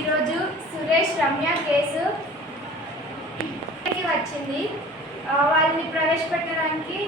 ఈరోజు సురేష్ రమ్య కేసు వచ్చింది. వాళ్ళని ప్రవేశపెట్టడానికి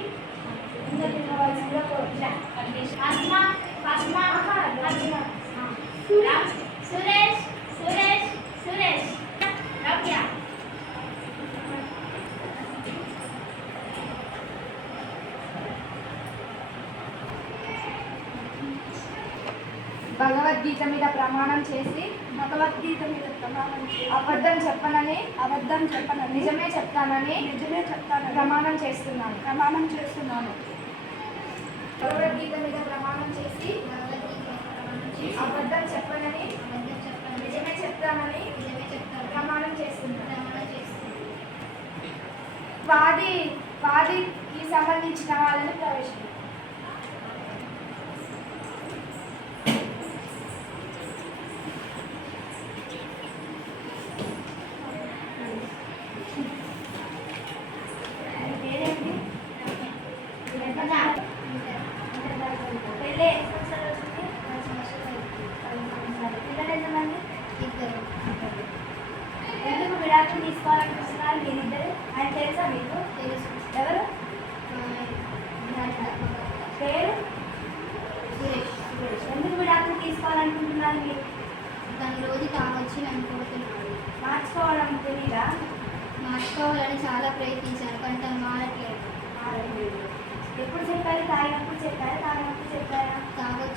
భగవద్గీత మీద ప్రమాణం చేసి భగవద్గీత మీద ప్రమాణం అబద్ధం చెప్పనని అబద్ధం చెప్పనని నిజమే చెప్తానని నిజమే చెప్తానని ప్రమాణం చేస్తున్నాను. ప్రమాణం చేస్తున్నాను. భగవద్గీత మీద ప్రమాణం చేసి అబద్ధం చెప్పనని నిజమే చెప్తానని ప్రమాణం చేస్తున్నాను. వాది వాదికి సంబంధించిన వాళ్ళని ప్రవేశపెట్టారు పెళ్ళి ఎన్ని సంవత్సరాలు వచ్చింది? పిల్లలు ఎంతమంది? ఎందుకు విడాకులు తీసుకోవాలనుకుంటున్నారు మీరిద్దరు? ఆయన తెలుసా మీకు? తెలుసు. ఎవరు? పేరు. ఎందుకు విడాకులు తీసుకోవాలనుకుంటున్నారు మీరు? దాని రోజు తాగొచ్చి నన్ను కొడుతున్నాడు మార్చుకోవడం తెలీదా మార్చుకోవాలని చాలా ప్రయత్నించాను కానీ తను మారట్లేదు. మారట్లేదు. ఎప్పుడు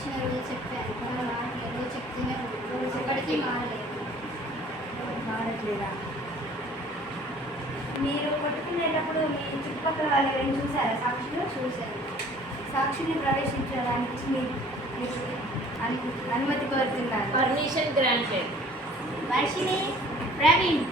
రోజు చెప్పాను కానీ రోజు చెప్తూనే రోజు ఎక్కడికి మారలేదు. మారట్లేదా? మీరు కొట్టుకునేటప్పుడు మీ చుట్టుపక్కల వాళ్ళు ఎవరైనా చూసారా? సాక్షులు చూశాను సాక్షిని ప్రవేశించడానికి మీ మీకు అను- అనుమతి కోరుతున్నారు పర్మిషన్ గ్రాంటెడ్. వర్షిని ప్రవీణ్